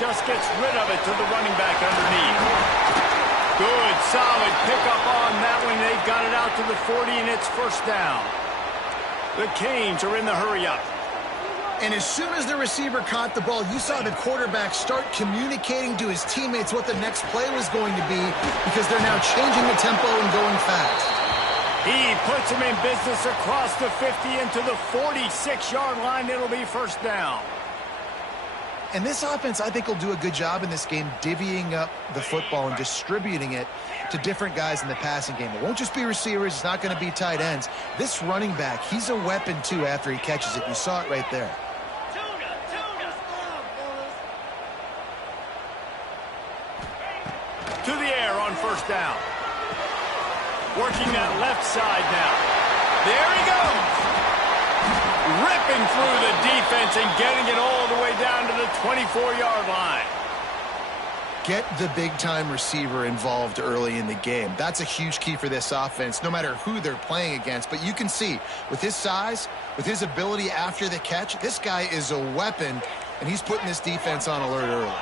Just gets rid of it to the running back underneath. Good, solid pickup on that one. They've got it out to the 40, and it's first down. The Canes are in the hurry-up. And as soon as the receiver caught the ball, you saw the quarterback start communicating to his teammates what the next play was going to be because they're now changing the tempo and going fast. He puts him in business across the 50 into the 46-yard line. It'll be first down. And this offense, I think, will do a good job in this game divvying up the football and distributing it to different guys in the passing game. It won't just be receivers. It's not going to be tight ends. This running back, he's a weapon, too, after he catches it. You saw it right there. To the air on first down. Working that left side now. There he goes. Ripping through the defense and getting it all the way down to the 24-yard line. Get the big-time receiver involved early in the game. That's a huge key for this offense, no matter who they're playing against. But you can see, with his size, with his ability after the catch, this guy is a weapon, and he's putting this defense on alert early.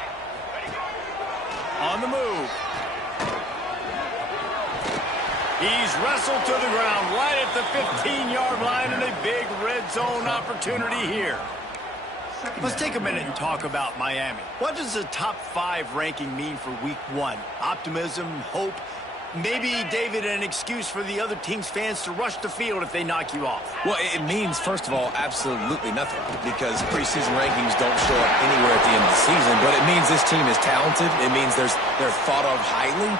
On the move. He's wrestled to the ground right at the 15-yard line, and a big red zone opportunity here. Let's take a minute and talk about Miami. What does the top 5 ranking mean for week 1? Optimism, hope, maybe, David, an excuse for the other team's fans to rush the field if they knock you off? Well, it means, first of all, absolutely nothing, because preseason rankings don't show up anywhere at the end of the season, but it means this team is talented. It means they're thought of highly.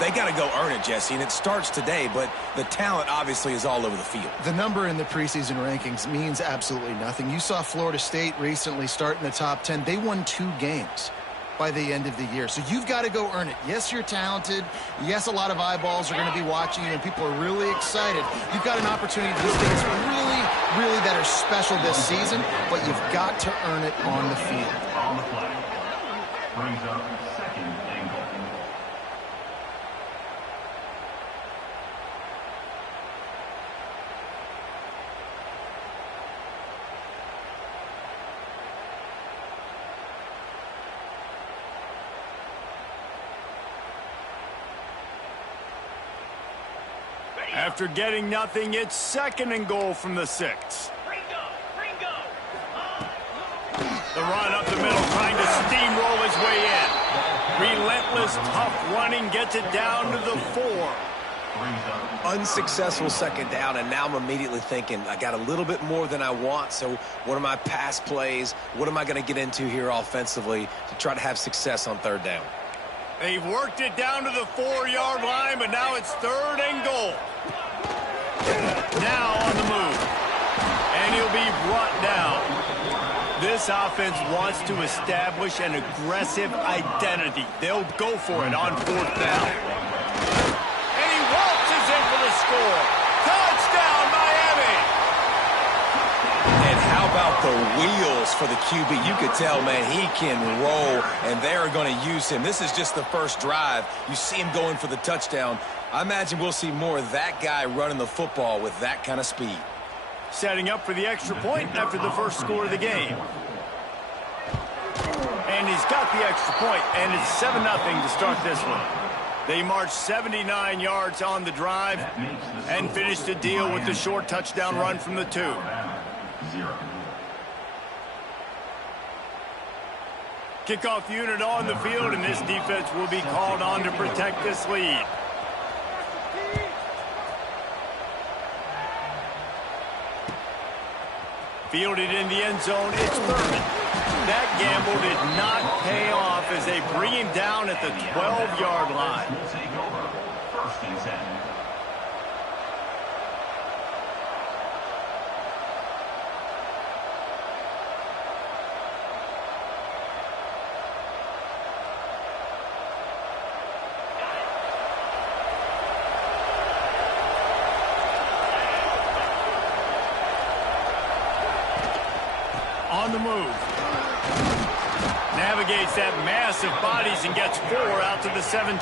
They got to go earn it, Jesse, and it starts today, but the talent obviously is all over the field. The number in the preseason rankings means absolutely nothing. You saw Florida State recently start in the top 10. They won 2 games by the end of the year. So you've got to go earn it. Yes, you're talented. Yes, a lot of eyeballs are going to be watching you, and people are really excited. You've got an opportunity to do things really that are special this season, but you've got to earn it on the field. On the flag. Brings up second and goal. After getting nothing, it's second and goal from the 6. The run up the middle, trying to steamroll his way in. Relentless, tough running, gets it down to the 4. Unsuccessful second down, and now I'm immediately thinking, I got a little bit more than I want, so what are my pass plays? What am I going to get into here offensively to try to have success on third down? They've worked it down to the 4-yard line, but now it's third and goal. Now on the move. And he'll be brought down. This offense wants to establish an aggressive identity. They'll go for it on fourth down. And he waltzes in for the score. Touchdown, Miami! And how about the wheels for the QB? You could tell, man, he can roll, and they're going to use him. This is just the first drive. You see him going for the touchdown. I imagine we'll see more of that guy running the football with that kind of speed. Setting up for the extra point after the first score of the game. And he's got the extra point, and it's 7-0 to start this one. They marched 79 yards on the drive and finished the deal with the short touchdown run from the 2. Kickoff unit on the field, and this defense will be called on to protect this lead. Fielded in the end zone, it's Thurman. That gamble did not pay off as they bring him down at the 12-yard line. Will take over. First and 10. On the move. Navigates that mass of bodies and gets 4 out to the 17.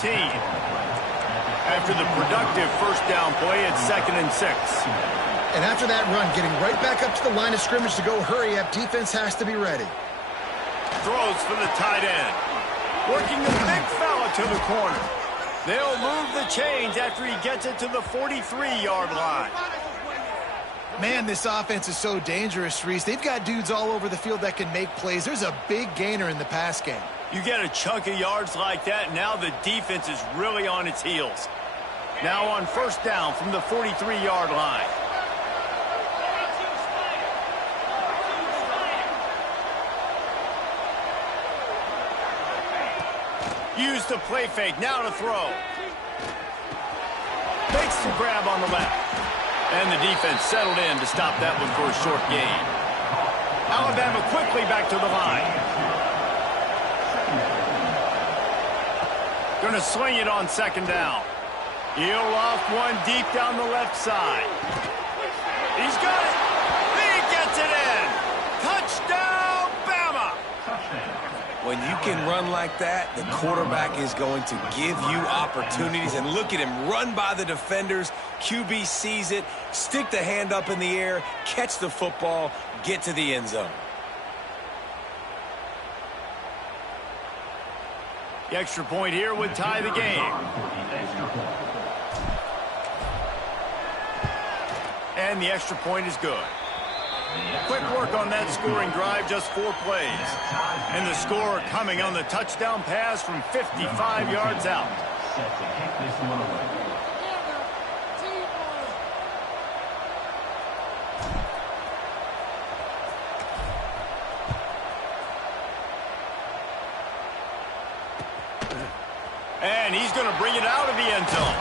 After the productive first down play, it's 2nd and 6. And after that run, getting right back up to the line of scrimmage to go hurry up, defense has to be ready. Throws for the tight end. Working the big fella to the corner. They'll move the chains after he gets it to the 43-yard line. Man, this offense is so dangerous, Reese. They've got dudes all over the field that can make plays. There's a big gainer in the pass game. You get a chunk of yards like that, now the defense is really on its heels. Now on first down from the 43-yard line. Use the play fake, now to throw. Makes the grab on the left. And the defense settled in to stop that one for a short gain. Alabama quickly back to the line. Going to swing it on second down. He'll off one deep down the left side. He's got it. He gets it in. Touchdown, Bama. When you can run like that, the quarterback is going to give you opportunities. And look at him run by the defenders. QB sees it, stick the hand up in the air, catch the football, get to the end zone. The extra point here would tie the game. And the extra point is good. Quick work on that scoring drive, just 4 plays. And the score coming on the touchdown pass from 55 yards out. Set to kick this one away. And he's going to bring it out of the end zone.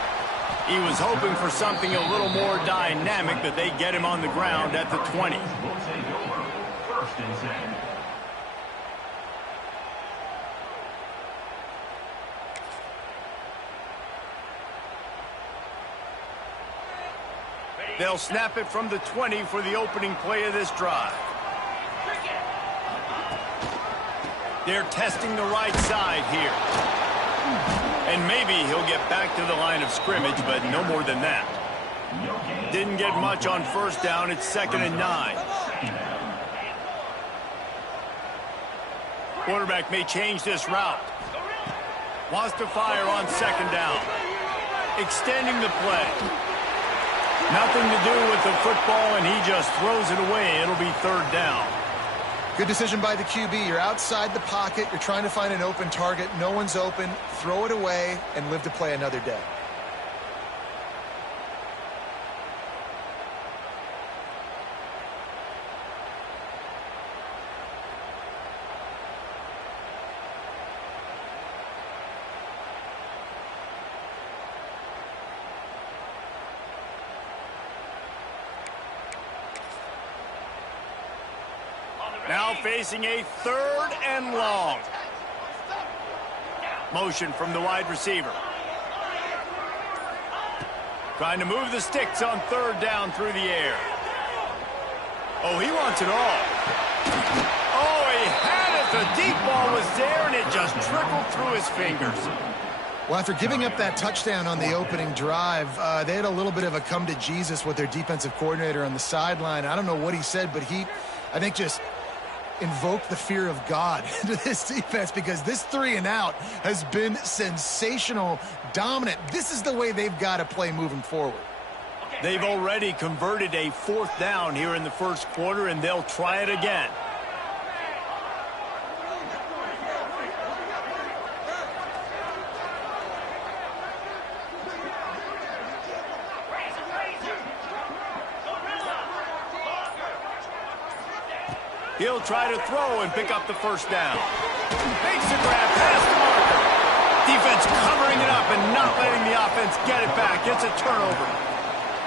He was hoping for something a little more dynamic, but they get him on the ground at the 20. Will take over. First and 10. They'll snap it from the 20 for the opening play of this drive. They're testing the right side here. And maybe he'll get back to the line of scrimmage, but no more than that. Didn't get much on first down. It's 2nd and 9. Quarterback may change this route. Wants to fire on 2nd down. Extending the play. Nothing to do with the football, and he just throws it away. It'll be 3rd down. Good decision by the QB. You're outside the pocket. You're trying to find an open target. No one's open. Throw it away and live to play another day. Now facing a 3rd and long. Motion from the wide receiver. Trying to move the sticks on 3rd down through the air. Oh, he wants it all. Oh, he had it. The deep ball was there, and it just trickled through his fingers. Well, after giving up that touchdown on the opening drive, they had a little bit of a come to Jesus with their defensive coordinator on the sideline. I don't know what he said, but he, I think, just invoked the fear of God into this defense, because this 3 and out has been sensational, dominant. This is the way they've got to play moving forward. They've already converted a 4th down here in the first quarter, and they'll try it again. He'll try to throw and pick up the 1st down. Makes the grab past the marker. Defense covering it up and not letting the offense get it back. It's a turnover.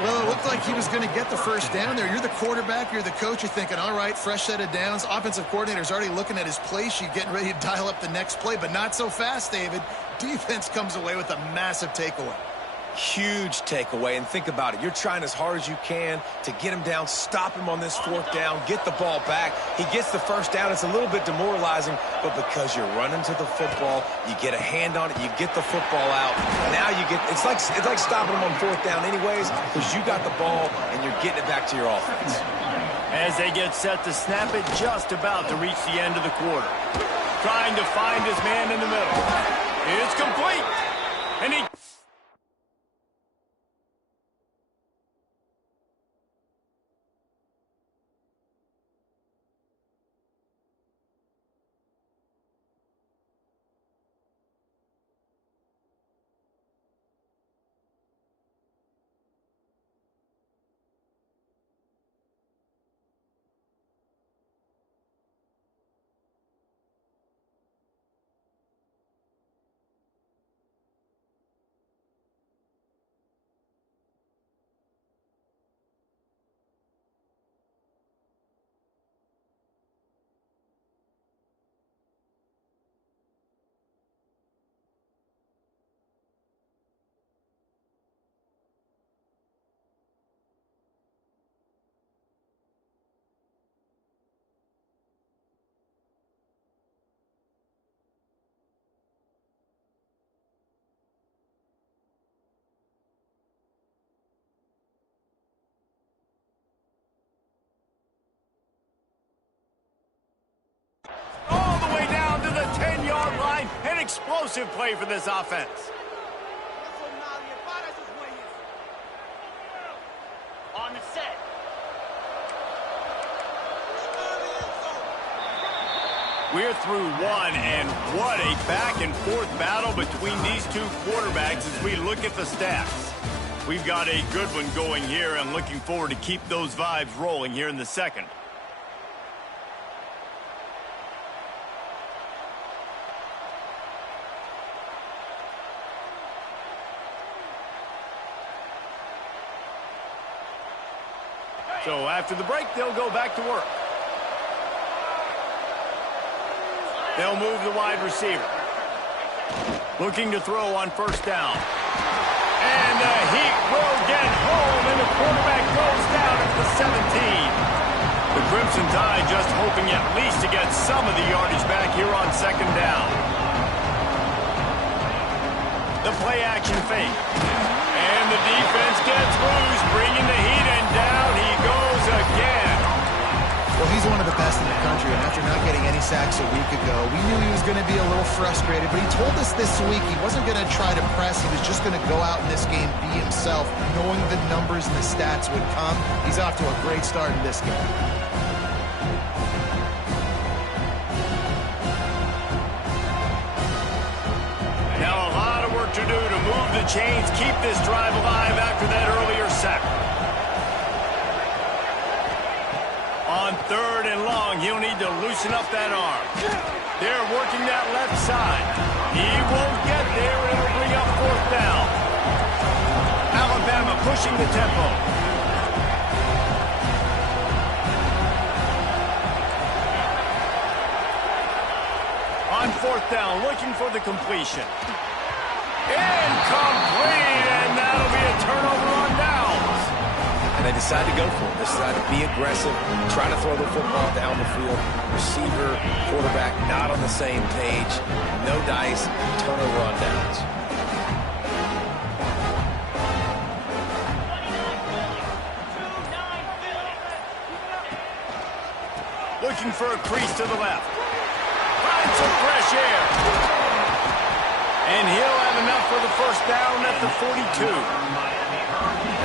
Well, it looked like he was going to get the 1st down there. You're the quarterback. You're the coach. You're thinking, all right, fresh set of downs. Offensive coordinator's already looking at his play sheet, getting ready to dial up the next play, but not so fast, David. Defense comes away with a massive takeaway. Huge takeaway, and think about it. You're trying as hard as you can to get him down, stop him on this 4th down, get the ball back. He gets the 1st down. It's a little bit demoralizing, but because you're running to the football, you get a hand on it, you get the football out. Now you get, it's like stopping him on 4th down anyways, because you got the ball and you're getting it back to your offense. As they get set to snap it, just about to reach the end of the quarter. trying to find his man in the middle. It's complete. And he... all the way down to the 10-yard line. An explosive play for this offense. On the set. We're through one, and what a back-and-forth battle between these two quarterbacks as we look at the stats. We've got a good one going here, and looking forward to keep those vibes rolling here in the second. So after the break, they'll go back to work. They'll move the wide receiver. Looking to throw on first down. And the heat will get home, and the quarterback goes down at the 17. The Crimson Tide just hoping at least to get some of the yardage back here on second down. The play action fake. And the defense gets loose, bringing the heat, and down he goes again. Well, he's one of the best in the country, and after not getting any sacks a week ago, we knew he was going to be a little frustrated, but he told us this week he wasn't going to try to press. He was just going to go out in this game, be himself, knowing the numbers and the stats would come. He's off to a great start in this game. Now a lot of work to do to move the chains, keep this drive alive after that earlier sack. On third and long, he'll need to loosen up that arm. They're working that left side. He won't get there, and it'll bring up fourth down. Alabama pushing the tempo. On fourth down, looking for the completion. Incomplete, and that'll be a turnover on downs. And they decide to go for it. They decide to be aggressive, try to throw the football down the field. Receiver, quarterback, not on the same page. No dice, turnover on downs. Looking for a crease to the left. Finds some fresh air. And he'll have enough for the first down at the 42.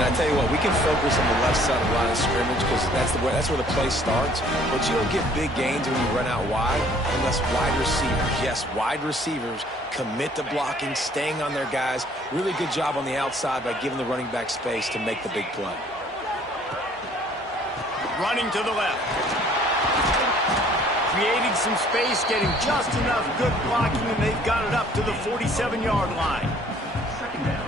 And I tell you what, we can focus on the left side of the line of scrimmage because that's where the play starts. But you don't get big gains when you run out wide unless wide receivers, yes, wide receivers commit to blocking, staying on their guys. Really good job on the outside by giving the running back space to make the big play. Running to the left. Creating some space, getting just enough good blocking, and they've got it up to the 47-yard line.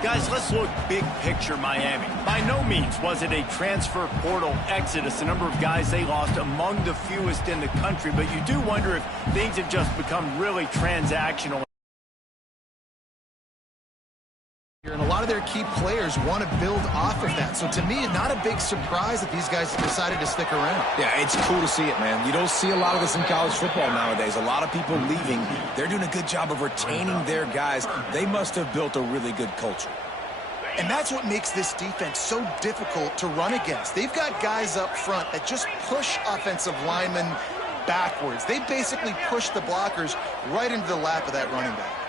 Guys, let's look big picture Miami. By no means was it a transfer portal exodus, the number of guys they lost among the fewest in the country, but you do wonder if things have just become really transactional. And a lot of their key players want to build off of that. So to me, not a big surprise that these guys decided to stick around. Yeah, it's cool to see it, man. You don't see a lot of this in college football nowadays. A lot of people leaving. They're doing a good job of retaining their guys. They must have built a really good culture. And that's what makes this defense so difficult to run against. They've got guys up front that just push offensive linemen backwards. They basically pushed the blockers right into the lap of that running back.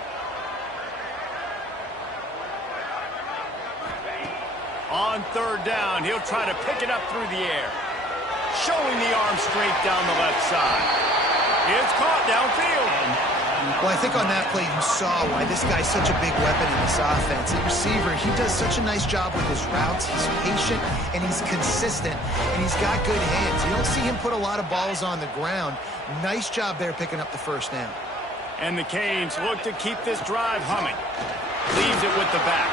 On third down, he'll try to pick it up through the air. Showing the arm strength down the left side. It's caught downfield. Well, I think on that play you saw why this guy's such a big weapon in this offense. The receiver, he does such a nice job with his routes. He's patient, and he's consistent, and he's got good hands. You don't see him put a lot of balls on the ground. Nice job there picking up the first down. And the Canes look to keep this drive humming. Leaves it with the back.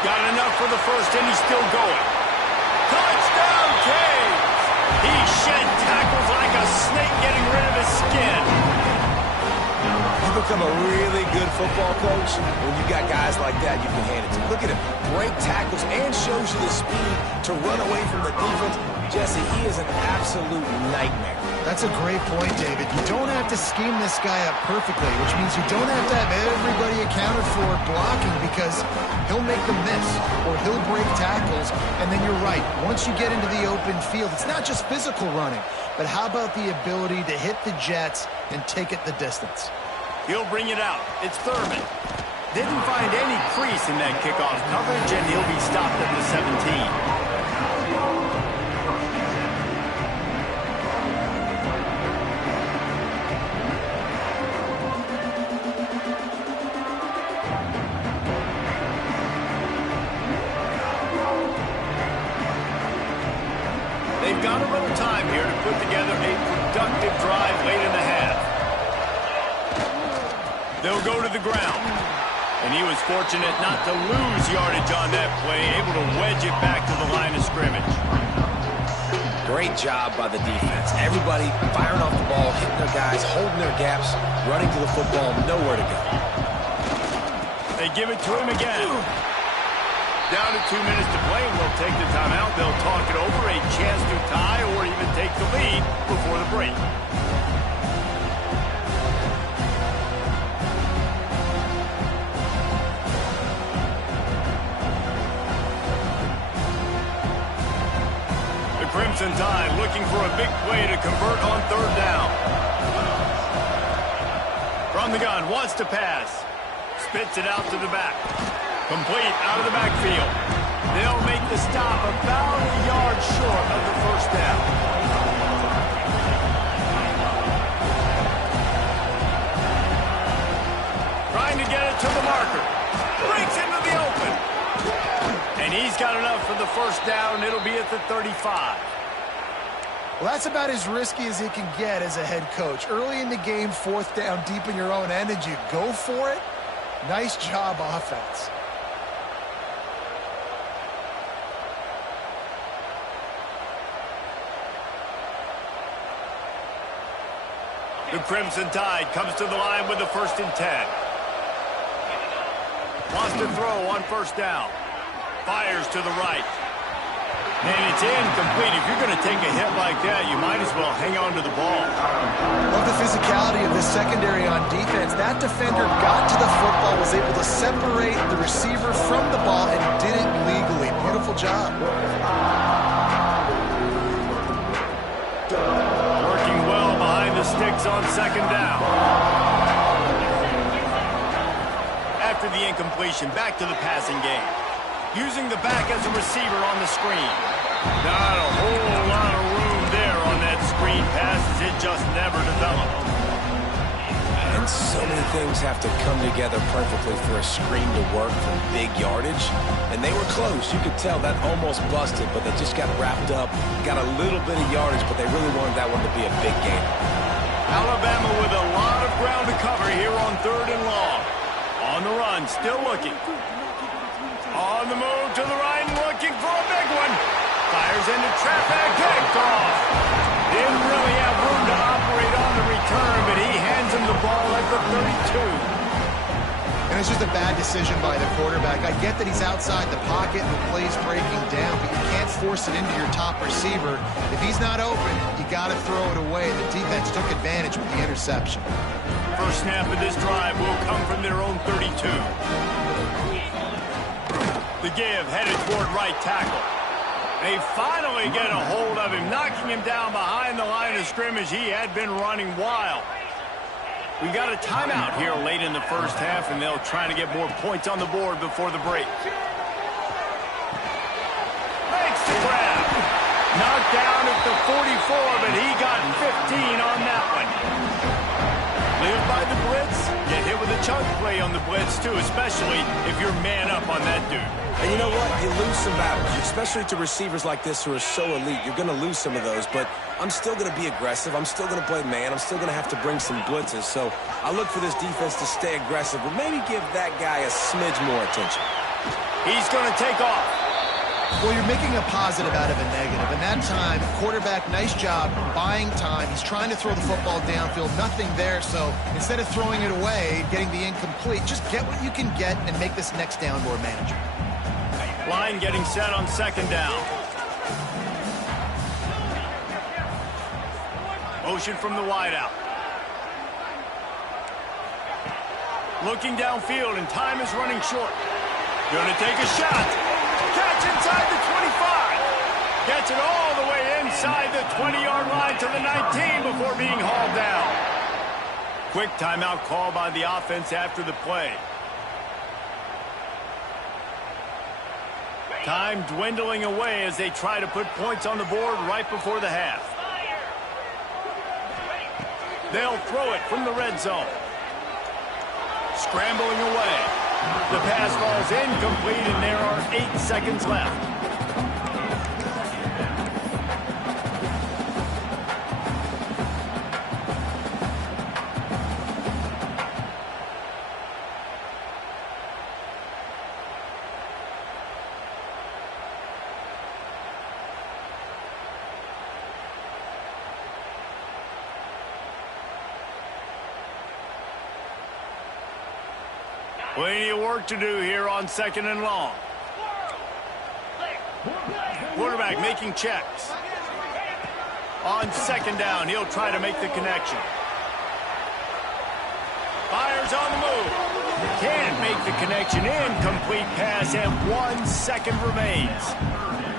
Got enough for the first, and he's still going. Touchdown, Canes! He shed tackles like a snake getting rid of his skin. You become a really good football coach when you got guys like that you can hand it to. Look at him, break tackles and shows you the speed to run away from the defense. Jesse, he is an absolute nightmare. That's a great point, David. You don't have to scheme this guy up perfectly, which means you don't have to have everybody accounted for blocking, because he'll make them miss or he'll break tackles. And then you're right. Once you get into the open field, it's not just physical running, but how about the ability to hit the jets and take it the distance? He'll bring it out. It's Thurman. Didn't find any crease in that kickoff coverage, and he'll be stopped at the 17. They've got a little time here to put together a productive drive late in the half. They'll go to the ground. And he was fortunate not to lose yardage on that play, able to wedge it back to the line of scrimmage. Great job by the defense. Everybody firing off the ball, hitting their guys, holding their gaps, running to the football, nowhere to go. They give it to him again. Down to 2 minutes to play, and we'll take the timeout. They'll talk it over, a chance to tie or even take the lead before the break. The Crimson Tide looking for a big play to convert on third down. From the gun, wants to pass. Spits it out to the back. Complete out of the backfield. They'll make the stop about a yard short of the first down. Trying to get it to the marker. Breaks into the open. And he's got enough for the first down. It'll be at the 35. Well, that's about as risky as he can get as a head coach. Early in the game, fourth down, deep in your own end, and you go for it. Nice job, offense. The Crimson Tide comes to the line with the 1st and 10. Wants to throw on first down. Fires to the right. And it's incomplete. If you're going to take a hit like that, you might as well hang on to the ball. Love the physicality of this secondary on defense. That defender got to the football, was able to separate the receiver from the ball, and did it legally. Beautiful job. Working well behind the sticks on second down. After the incompletion, back to the passing game. Using the back as a receiver on the screen. Not a whole lot of room there on that screen pass, as it just never developed. And so many things have to come together perfectly for a screen to work for big yardage. And they were close. You could tell that almost busted, but they just got wrapped up, got a little bit of yardage, but they really wanted that one to be a big game. Alabama with a lot of ground to cover here on third and long. On the run, still looking. On the move to the right, looking for a big one. Fires into traffic, picked off. Didn't really have room to operate on the return, but he hands him the ball at the 32. And it's just a bad decision by the quarterback. I get that he's outside the pocket and the play's breaking down, but you can't force it into your top receiver. If he's not open, you got to throw it away. The defense took advantage with the interception. First snap of this drive will come from their own 32. The give headed toward right tackle. They finally get a hold of him, knocking him down behind the line of scrimmage. He had been running wild. We got a timeout here late in the first half, and they'll try to get more points on the board before the break. Makes the grab. Knocked down at the 44, but he got 15 on that one. Live by the blitz, get hit with a chunk play on the blitz too, especially if you're man up on that dude. And you know what? You lose some battles, especially to receivers like this who are so elite. You're going to lose some of those, but I'm still going to be aggressive. I'm still going to play man. I'm still going to have to bring some blitzes. So I look for this defense to stay aggressive, but maybe give that guy a smidge more attention. He's going to take off. Well, you're making a positive out of a negative. And that time, quarterback, nice job buying time. He's trying to throw the football downfield. Nothing there. So instead of throwing it away, getting the incomplete, just get what you can get and make this next down more manageable. Line getting set on second down. Motion from the wideout. Looking downfield, and time is running short. Going to take a shot. Catch inside the 25. Gets it all the way inside the 20-yard line to the 19 before being hauled down. Quick timeout call by the offense after the play. Time dwindling away as they try to put points on the board right before the half. They'll throw it from the red zone. Scrambling away. The pass falls incomplete, and there are 8 seconds left. Plenty of work to do here on second and long. Quarterback making checks. On second down, he'll try to make the connection. Fires on the move. Can't make the connection. Incomplete pass, and 1 second remains.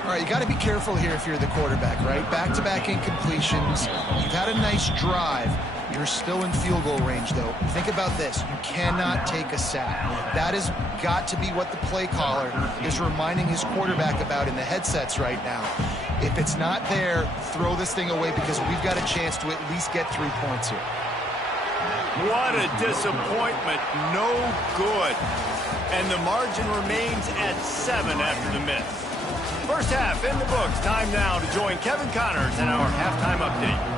All right, you got to be careful here if you're the quarterback, right? Back-to-back incompletions. You've had a nice drive. You're still in field goal range, though. Think about this. You cannot take a sack. That has got to be what the play caller is reminding his quarterback about in the headsets right now. If it's not there, throw this thing away because we've got a chance to at least get 3 points here. What a disappointment. No good. And the margin remains at 7 after the miss. First half in the books. Time now to join Kevin Connors in our halftime update.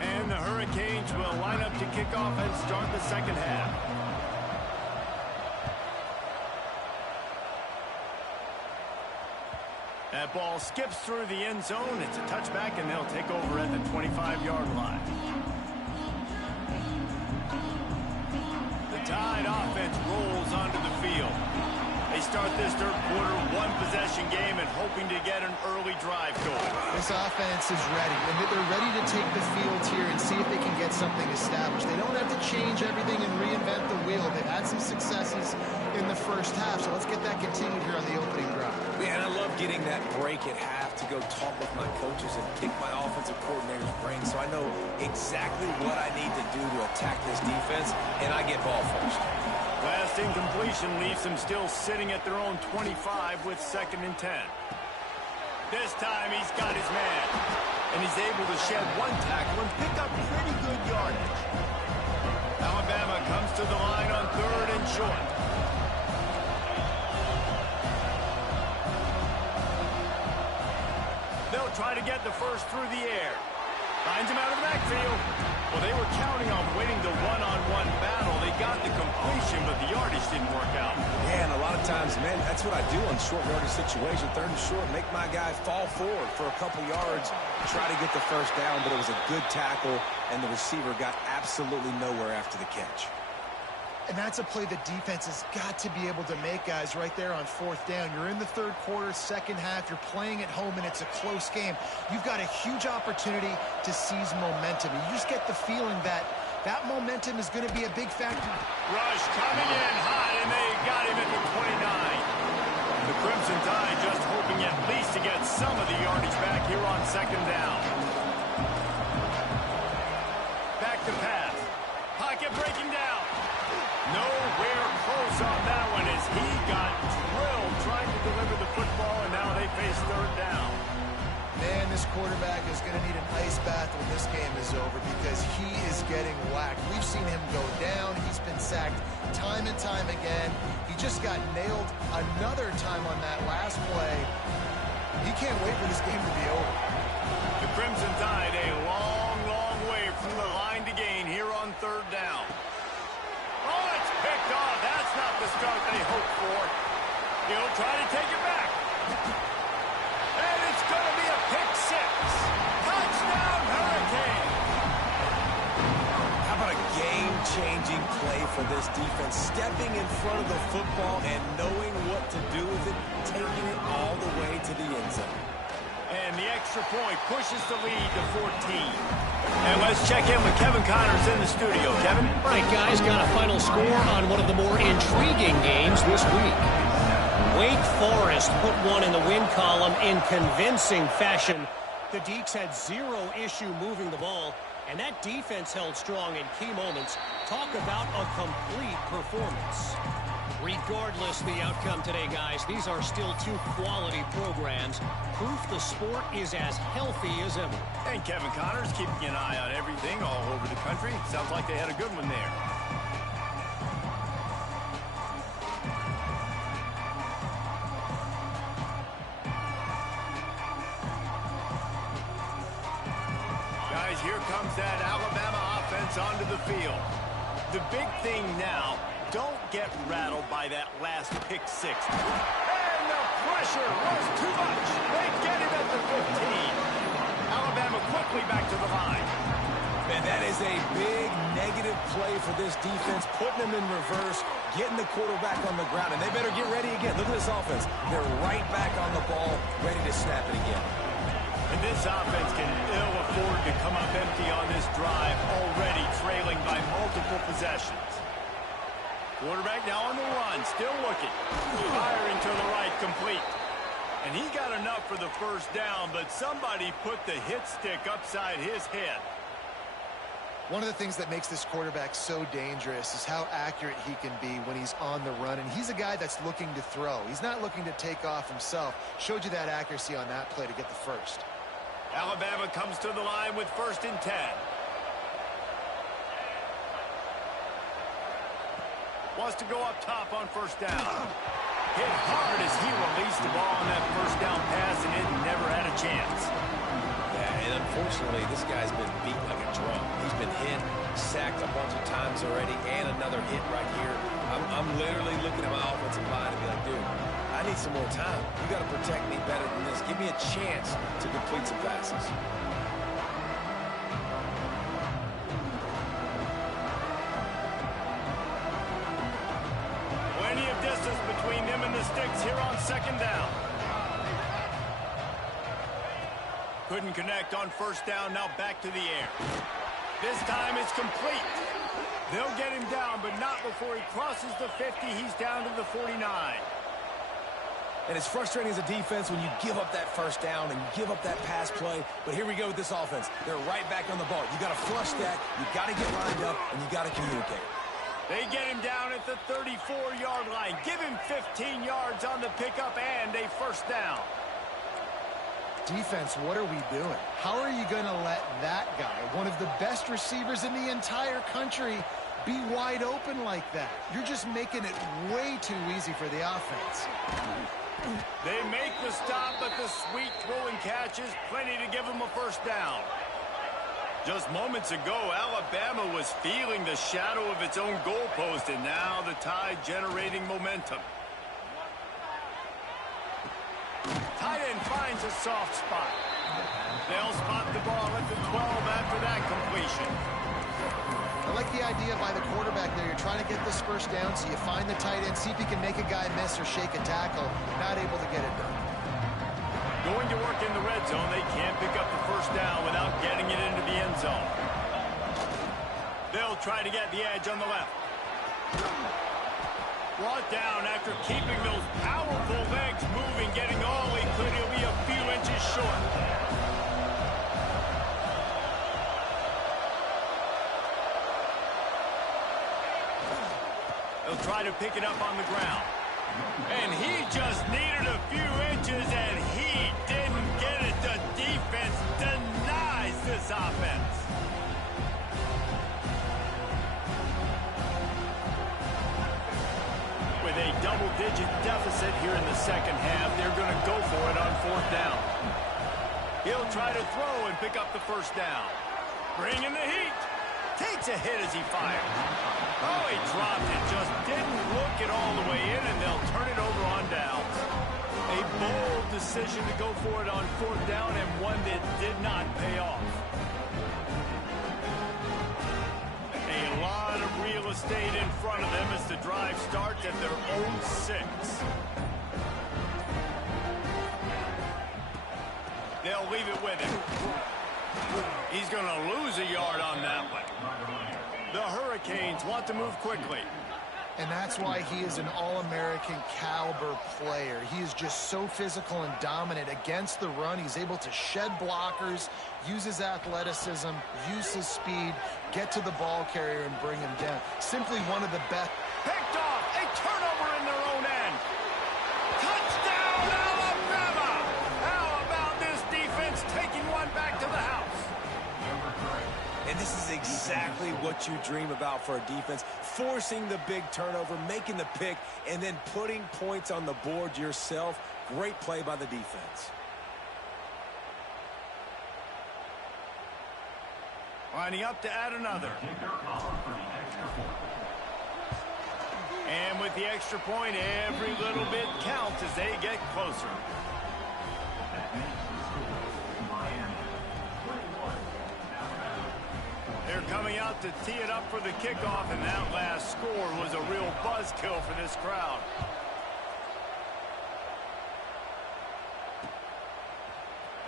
And the Hurricanes will line up to kick off and start the second half. That ball skips through the end zone. It's a touchback, and they'll take over at the 25-yard line. The Tide offense rolls onto the field. They start this third quarter one-possession game and hoping to get an early drive going. This offense is ready, and they're ready to take the field here and see if they can get something established. They don't have to change everything and reinvent the wheel. They've had some successes in the first half, so let's get that continued here on the opening drive. Yeah, and I love getting that break at half to go talk with my coaches and pick my offensive coordinator's brain so I know exactly what I need to do to attack this defense, and I get ball first. Last incompletion leaves them still sitting at their own 25 with 2nd and 10. This time he's got his man, and he's able to shed 1 tackle and pick up pretty good yardage. Alabama comes to the line on 3rd and short. They'll try to get the first through the air. Finds him out of the backfield. Well, they were counting on winning the one-on-one battle. They got the completion, but the yardage didn't work out. Yeah, and a lot of times, man, that's what I do on short yardage situation. 3rd and short, make my guy fall forward for a couple yards, try to get the first down, but it was a good tackle, and the receiver got absolutely nowhere after the catch. And that's a play the defense has got to be able to make, guys, right there on fourth down. You're in the third quarter, second half. You're playing at home, and it's a close game. You've got a huge opportunity to seize momentum. You just get the feeling that that momentum is going to be a big factor. Rush coming in hot, and they got him at the 29. The Crimson Tide just hoping at least to get some of the yardage back here on second down. Back to pass. Pocket breaking down. Nowhere close on that one as he got drilled trying to deliver the football, and now they face third down. Man, this quarterback is going to need an ice bath when this game is over because he is getting whacked. We've seen him go down. He's been sacked time and time again. He just got nailed another time on that last play. He can't wait for this game to be over. The Crimson Tide a long, long way from the line to gain here on third down. Oh, it's picked off. That's not the start they hoped for. He'll try to take it back. And it's going to be a pick six. Touchdown, Hurricane. How about a game-changing play for this defense? Stepping in front of the football and knowing what to do with it, taking it all the way to the end zone. And the extra point pushes the lead to 14. And let's check in with Kevin Connors in the studio. Kevin? All right, guys, got a final score on one of the more intriguing games this week. Wake Forest put one in the win column in convincing fashion. The Deacs had zero issue moving the ball, and that defense held strong in key moments. Talk about a complete performance. Regardless the outcome today, guys, these are still two quality programs. Proof the sport is as healthy as ever. And Kevin Connors keeping an eye on everything all over the country. Sounds like they had a good one there. Guys, here comes that Alabama offense onto the field. The big thing now, don't get rattled by that last pick six. And the pressure was too much. They get him at the 15. Alabama quickly back to the line. And that is a big negative play for this defense, putting them in reverse, getting the quarterback on the ground, and they better get ready again. Look at this offense. They're right back on the ball, ready to snap it again. And this offense can ill afford to come up empty on this drive, already trailing by multiple possessions. Quarterback now on the run, still looking. Firing to the right, complete. And he got enough for the first down, but somebody put the hit stick upside his head. One of the things that makes this quarterback so dangerous is how accurate he can be when he's on the run. And he's a guy that's looking to throw. He's not looking to take off himself. Showed you that accuracy on that play to get the first. Alabama comes to the line with 1st and 10. Wants to go up top on first down. Hit hard as he released the ball on that first down pass, and it never had a chance. Yeah, and unfortunately, this guy's been beat like a drum. He's been hit, sacked a bunch of times already, and another hit right here. I'm literally looking at my offensive line and be like, dude, I need some more time. You got to protect me better than this. Give me a chance to complete some passes. Plenty of distance between them and the sticks here on second down. Couldn't connect on first down, now back to the air. This time it's complete. They'll get him down, but not before he crosses the 50. He's down to the 49. And it's frustrating as a defense when you give up that first down and you give up that pass play. But here we go with this offense. They're right back on the ball. You got to flush that. You got to get lined up, and you got to communicate. They get him down at the 34-yard line. Give him 15 yards on the pickup and a first down. Defense, what are we doing? How are you going to let that guy, one of the best receivers in the entire country, be wide open like that? You're just making it way too easy for the offense. They make the stop, but the sweet throw and catch is plenty to give them a first down. Just moments ago, Alabama was feeling the shadow of its own goalpost, and now the Tide generating momentum. Tight end finds a soft spot. They'll spot the ball at the 12 after that completion. I like the idea by the quarterback there. You're trying to get this first down, so you find the tight end, see if he can make a guy miss or shake a tackle. Not able to get it done. Going to work in the red zone, they can't pick up the first down without getting it into the end zone. They'll try to get the edge on the left. Brought down after keeping those powerful legs moving, getting all he could. He'll be a few inches short. They'll try to pick it up on the ground. And he just needed a few inches, and he didn't get it. The defense denies this offense. With a double-digit deficit here in the second half, they're going to go for it on fourth down. He'll try to throw and pick up the first down. Bringing the heat. Takes a hit as he fires. Oh, he dropped it. Just didn't look it all the way in, and they'll turn it over on downs. A bold decision to go for it on fourth down, and one that did not pay off. A lot of real estate in front of them as the drive starts at their own 6. They'll leave it with him. He's going to lose a yard on that one. The Hurricanes want to move quickly. And that's why he is an All-American caliber player. He is just so physical and dominant against the run. He's able to shed blockers, use his athleticism, use his speed, get to the ball carrier and bring him down. Simply one of the best. Picked off. A turnover in their own end. Touchdown, Alabama! How about this defense taking one back to the house? And this is exactly what you dream about for a defense. Forcing the big turnover, making the pick, and then putting points on the board yourself. Great play by the defense. Lining up to add another. And with the extra point, every little bit counts as they get closer. They're coming out to tee it up for the kickoff, and that last score was a real buzzkill for this crowd.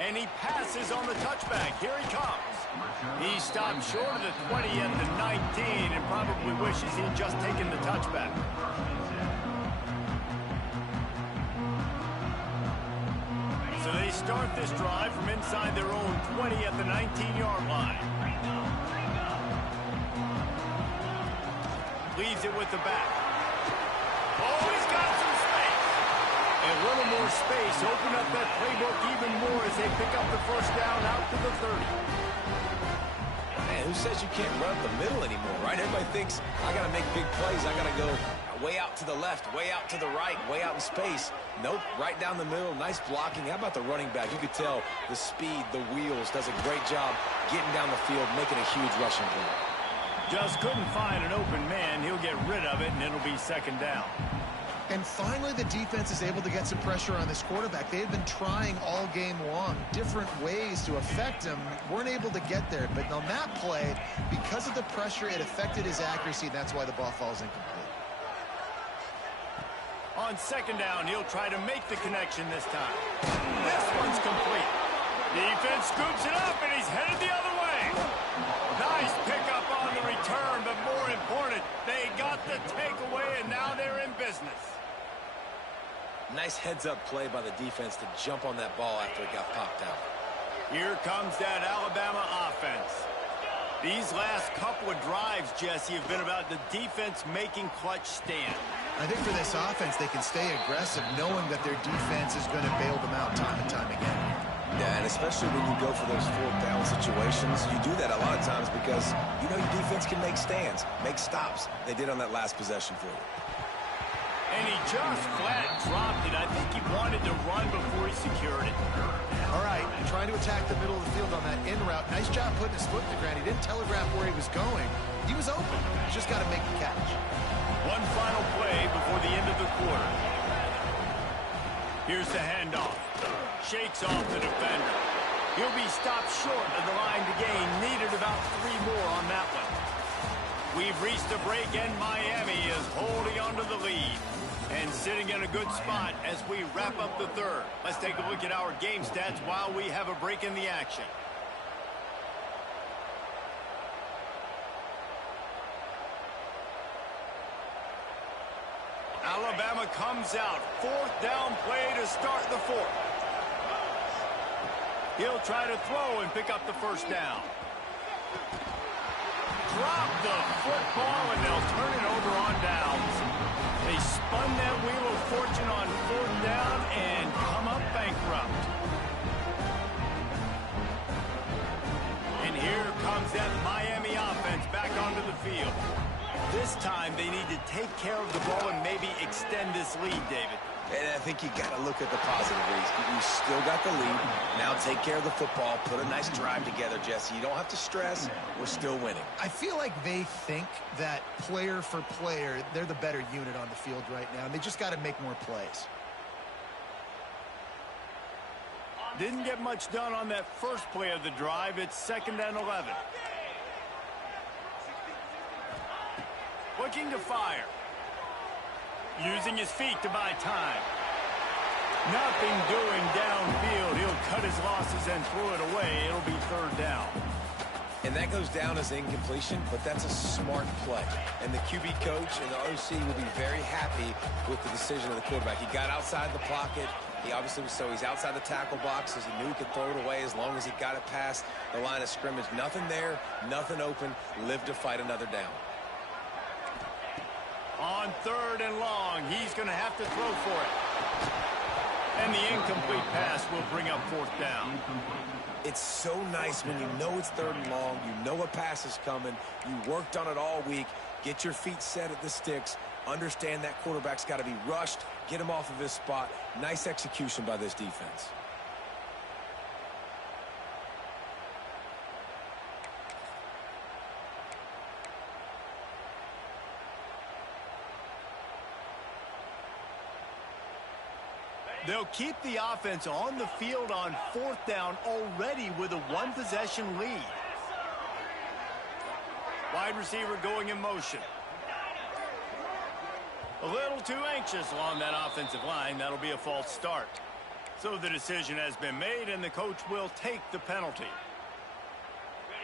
And he passes on the touchback. Here he comes. He stopped short of the 20 at the 19 and probably wishes he'd just taken the touchback. So they start this drive from inside their own 20 at the 19-yard line. Leaves it with the back. Oh, he's got some space. A little more space. Open up that playbook even more as they pick up the first down out to the 30. Man, who says you can't run up the middle anymore, right? Everybody thinks, I got to make big plays. I got to go way out to the left, way out to the right, way out in space. Nope, right down the middle. Nice blocking. How about the running back? You could tell the speed, the wheels, does a great job getting down the field, making a huge rushing play. Just couldn't find an open man. He'll get rid of it, and it'll be second down. And finally, the defense is able to get some pressure on this quarterback. They had been trying all game long, different ways to affect him. Weren't able to get there. But on that play, because of the pressure, it affected his accuracy, and that's why the ball falls incomplete. On second down, he'll try to make the connection this time. This one's complete. Defense scoops it up, and he's headed the other way. Nice pickup on the return, but more important, they got the takeaway, and now they're in business. Nice heads-up play by the defense to jump on that ball after it got popped out. Here comes that Alabama offense. These last couple of drives, Jesse, have been about the defense making clutch stand. I think for this offense, they can stay aggressive knowing that their defense is going to bail them out time and time again. Yeah, and especially when you go for those fourth down situations, you do that a lot of times because you know your defense can make stands, make stops. They did on that last possession for you. And he just flat dropped it. I think he wanted to run before he secured it. All right, trying to attack the middle of the field on that in route. Nice job putting his foot in the ground. He didn't telegraph where he was going. He was open. He's just got to make the catch. One final play before the end of the quarter. Here's the handoff. Shakes off the defender. He'll be stopped short of the line to gain. Needed about 3 more on that one. We've reached a break, and Miami is holding on to the lead and sitting in a good spot as we wrap up the third. Let's take a look at our game stats while we have a break in the action. Alabama comes out. 4th down play to start the fourth. He'll try to throw and pick up the first down. Drop the football, and they'll turn it over on downs. They spun that wheel of fortune on 4th down and come up bankrupt. And here comes that Miami offense back onto the field. This time they need to take care of the ball and maybe extend this lead, David. And I think you got to look at the positive, Reese. You still got the lead. Now take care of the football. Put a nice drive together, Jesse. You don't have to stress. We're still winning. I feel like they think that player for player, they're the better unit on the field right now, and they just got to make more plays. Didn't get much done on that first play of the drive. It's 2nd and 11. Looking to fire. Using his feet to buy time. Nothing doing downfield. He'll cut his losses and throw it away. It'll be 3rd down. And that goes down as incompletion, but that's a smart play. And the QB coach and the OC will be very happy with the decision of the quarterback. He got outside the pocket. He obviously was he's outside the tackle box, as he knew he could throw it away as long as he got it past the line of scrimmage. Nothing there, nothing open. Live to fight another down. On 3rd and long, he's going to have to throw for it. And the incomplete pass will bring up 4th down. It's so nice when you know it's 3rd and long, you know a pass is coming, you worked on it all week, get your feet set at the sticks, understand that quarterback's got to be rushed, get him off of his spot. Nice execution by this defense. They'll keep the offense on the field on 4th down already with a 1-possession lead. Wide receiver going in motion. A little too anxious along that offensive line. That'll be a false start. So the decision has been made, and the coach will take the penalty.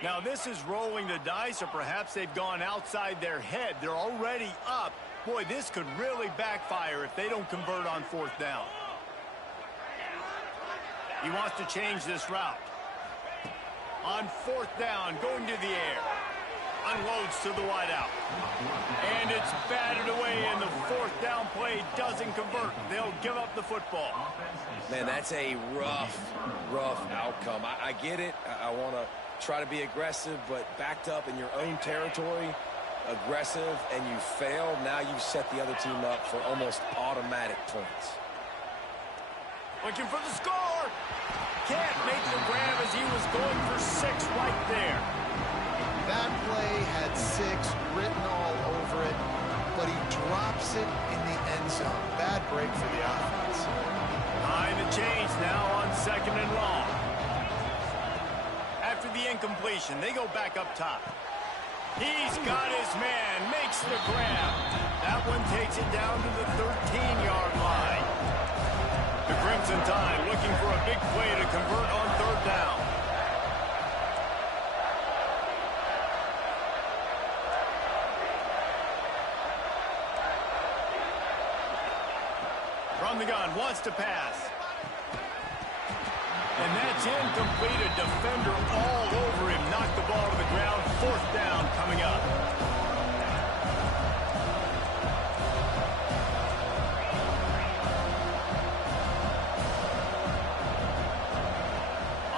Now this is rolling the dice, or perhaps they've gone outside their head. They're already up. Boy, this could really backfire if they don't convert on 4th down. He wants to change this route. On 4th down, going to the air. Unloads to the wideout. And it's batted away, and the 4th down play doesn't convert. They'll give up the football. Man, that's a rough outcome. I get it. I want to try to be aggressive, but backed up in your own territory, aggressive, and you fail. Now you've set the other team up for almost automatic points. Looking for the score. Can't make the grab as he was going for 6 right there. That play had 6 written all over it, but he drops it in the end zone. Bad break for the offense. Behind the chains now on 2nd and long. After the incompletion, they go back up top. He's got his man, makes the grab. That one takes it down to the 13-yard line. The Crimson Tide looking for a big play to convert on 3rd down. From the gun, wants to pass. And that's incomplete. A defender all over him. Knocked the ball to the ground. 4th down coming up.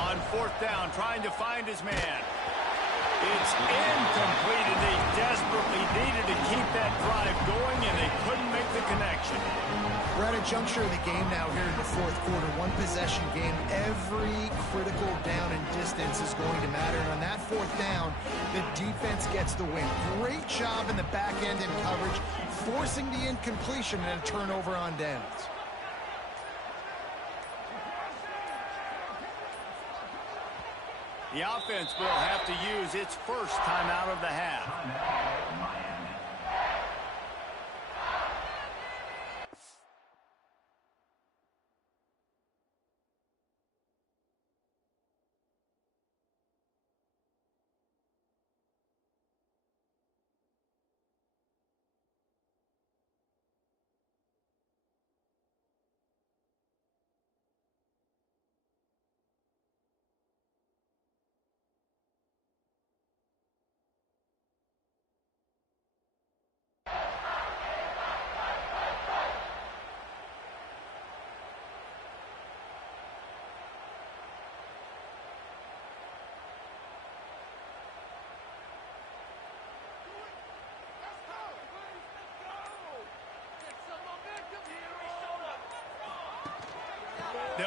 On 4th down, trying to find his man. It's incomplete, and they desperately needed to keep that drive going, and they couldn't make the connection. We're at a juncture of the game now here in the 4th quarter. 1-possession game. Every critical down and distance is going to matter. And on that 4th down, the defense gets the win. Great job in the back end in coverage, forcing the incompletion and a turnover on downs. The offense will have to use its first timeout of the half.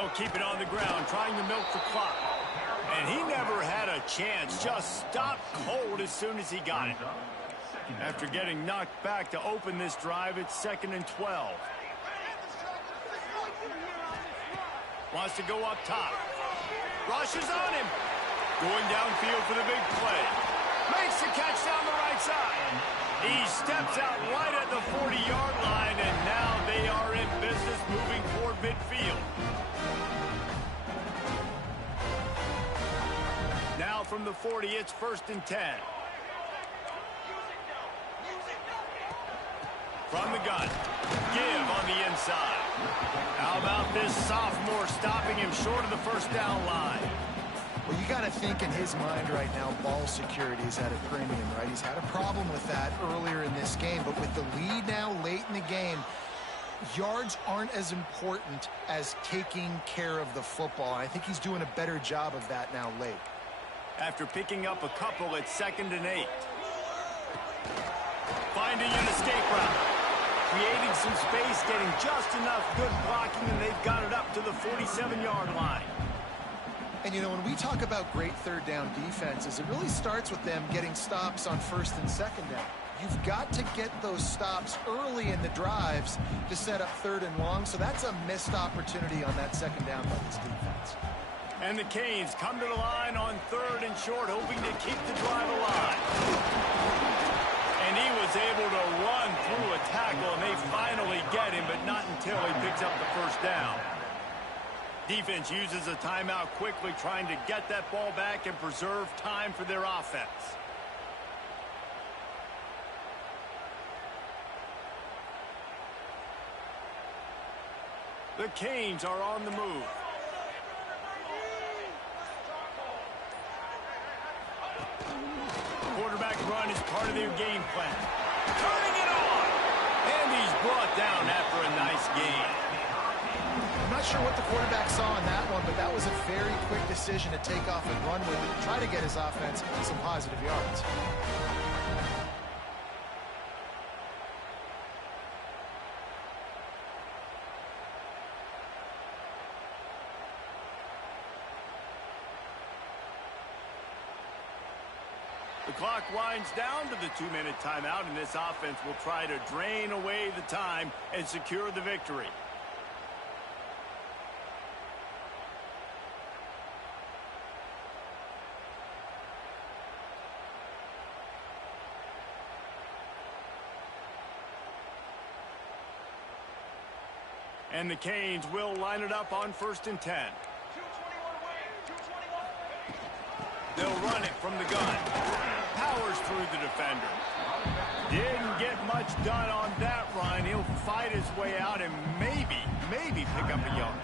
They'll keep it on the ground, trying to milk the clock. And he never had a chance. Just stopped cold as soon as he got it. After getting knocked back to open this drive, it's 2nd and 12. Wants to go up top. Rushes on him. Going downfield for the big play. Makes the catch down the right side. He steps out right at the 40-yard line, and now they are in business moving toward midfield. Now from the 40, it's 1st and 10. From the gun. Give on the inside. How about this sophomore stopping him short of the first down line? Well, you got to think in his mind right now, ball security is at a premium, right? He's had a problem with that earlier in this game, but with the lead now late in the game, yards aren't as important as taking care of the football. I think he's doing a better job of that now late. After picking up a couple, it's 2nd and 8. Finding an escape route. Creating some space, getting just enough good blocking, and they've got it up to the 47-yard line. And, you know, when we talk about great third down defenses, it really starts with them getting stops on 1st and 2nd down. You've got to get those stops early in the drives to set up 3rd and long, so that's a missed opportunity on that 2nd down by this defense. And the Canes come to the line on 3rd and short, hoping to keep the drive alive. And he was able to run through a tackle, and they finally get him, but not until he picks up the first down. Defense uses a timeout quickly, trying to get that ball back and preserve time for their offense. The Canes are on the move. Quarterback run is part of their game plan. Turning it on! And he's brought down after a nice gain. I'm not sure what the quarterback saw in that one, but that was a very quick decision to take off and run with it, try to get his offense some positive yards. The clock winds down to the 2-minute timeout, and this offense will try to drain away the time and secure the victory. And the Canes will line it up on 1st and 10. They'll run it from the gun. Powers through the defender. Didn't get much done on that run. He'll fight his way out and maybe pick up a yard.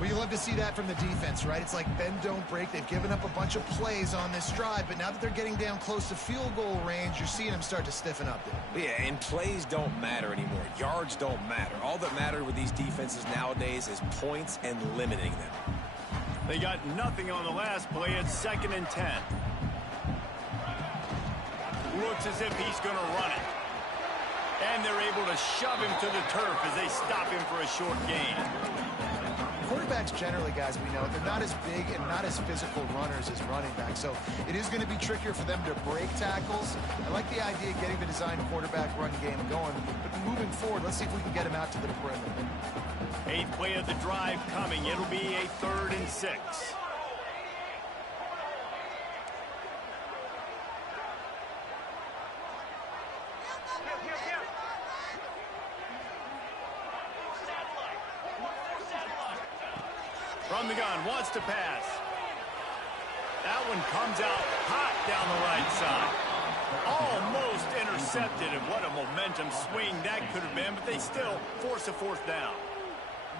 Well, you love to see that from the defense, right? It's like bend, don't break. They've given up a bunch of plays on this drive, but now that they're getting down close to field goal range, you're seeing them start to stiffen up there. Yeah, and plays don't matter anymore. Yards don't matter. All that matters with these defenses nowadays is points and limiting them. They got nothing on the last play. It's 2nd and 10. Looks as if he's going to run it. And they're able to shove him to the turf as they stop him for a short gain. Quarterbacks generally, guys, we know, they're not as big and not as physical runners as running backs, so it is going to be trickier for them to break tackles. I like the idea of getting the design quarterback run game going, but moving forward, let's see if we can get him out to the perimeter. 8th play of the drive coming. It'll be a 3rd and 6. From the gun, wants to pass. That one comes out hot down the right side. Almost intercepted, and what a momentum swing that could have been, but they still force a 4th down.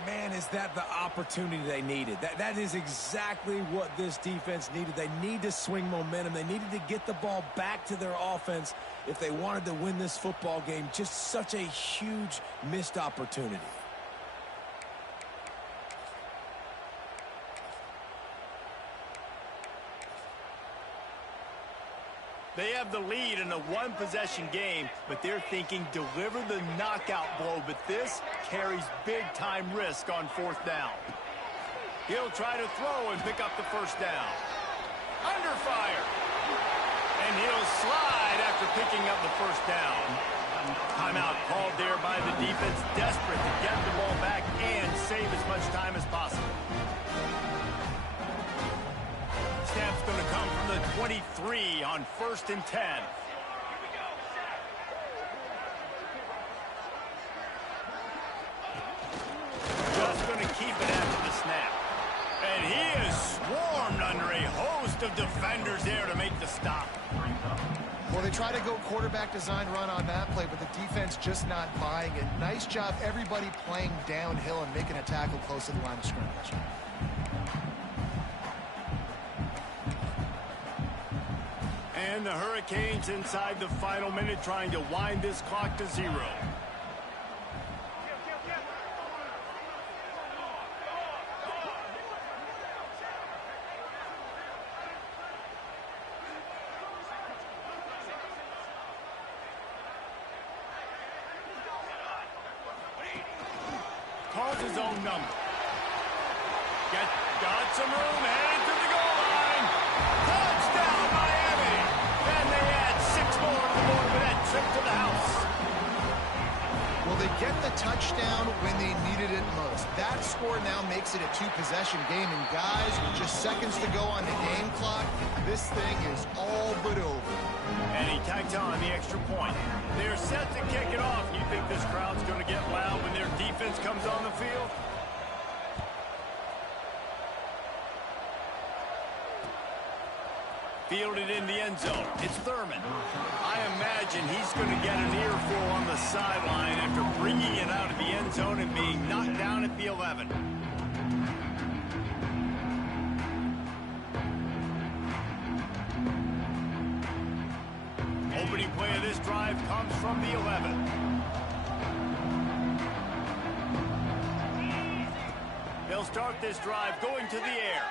Man, is that the opportunity they needed. That is exactly what this defense needed. They need to swing momentum. They needed to get the ball back to their offense if they wanted to win this football game. Just such a huge missed opportunity. They have the lead in a one-possession game, but they're thinking deliver the knockout blow, but this carries big-time risk on 4th down. He'll try to throw and pick up the first down. Under fire. And he'll slide after picking up the first down. Timeout called there by the defense, desperate to get the ball back and save as much time as possible. Snap's going to come from the 23 on 1st and 10. Just going to keep it after the snap. And he is swarmed under a host of defenders there to make the stop. Well, they try to go quarterback design run on that play, but the defense just not buying it. Nice job, everybody playing downhill and making a tackle close to the line of scrimmage. And the Hurricanes inside the final minute trying to wind this clock to 0. Calls his own number. Got some room, headed to the goal line. Touchdown, Miami! And they add 6 more to the board with that trip to the house. Well, they get the touchdown when they needed it most. That score now makes it a 2-possession game. And guys, with just seconds to go on the game clock, this thing is all but over. And he tacked on the extra point. They're set to kick it off. You think this crowd's going to get loud when their defense comes on the field? Fielded in the end zone. It's Thurman. I imagine he's going to get an earful on the sideline after bringing it out of the end zone and being knocked down at the 11. Opening play of this drive comes from the 11. They'll start this drive going to the air.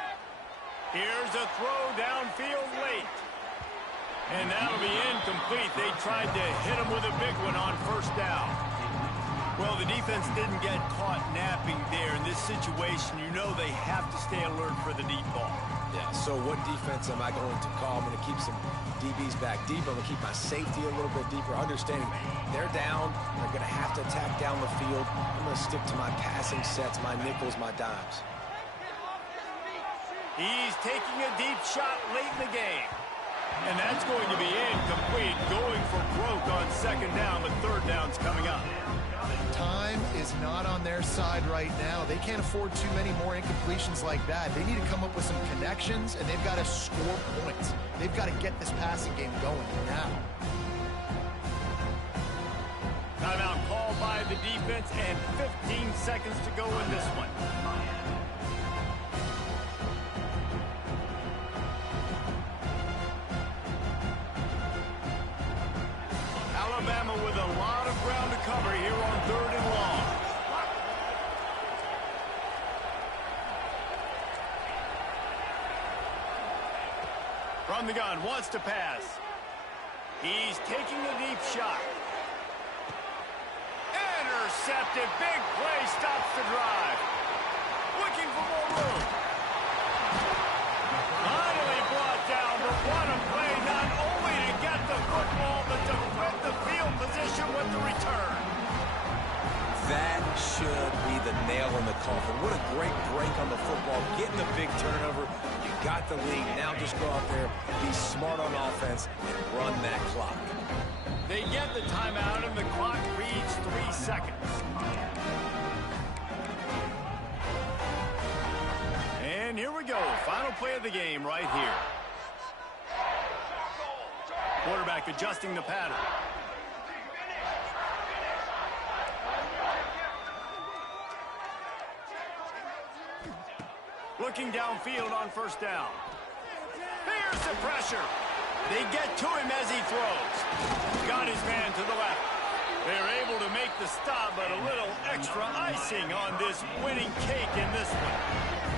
Here's a throw downfield late. And that'll be incomplete. They tried to hit him with a big one on 1st down. Well, the defense didn't get caught napping there. In this situation, you know they have to stay alert for the deep ball. Yeah, so what defense am I going to call? I'm going to keep some DBs back deep. I'm going to keep my safety a little bit deeper, understanding they're down. They're going to have to attack down the field. I'm going to stick to my passing sets, my nickels, my dimes. He's taking a deep shot late in the game. And that's going to be incomplete, going for broke on 2nd down, but 3rd down's coming up. Time is not on their side right now. They can't afford too many more incompletions like that. They need to come up with some connections, and they've got to score points. They've got to get this passing game going now. Timeout called by the defense, and 15 seconds to go in this one. Alabama with a lot of ground to cover here on 3rd and long. From the gun, wants to pass. He's taking a deep shot. Intercepted, big play, stops the drive. Looking for more room. Finally brought down, but what a play, not only to get the football, but to flip the field position with the return. That should be the nail in the coffin. What a great break on the football. Getting the big turnover. You got the lead. Now just go out there, be smart on offense, and run that clock. They get the timeout, and the clock reads 3 seconds. And here we go. Final play of the game right here. Quarterback adjusting the pattern. Looking downfield on 1st down. Here's the pressure. They get to him as he throws. Got his man to the left. They're able to make the stop, but a little extra icing on this winning cake in this one.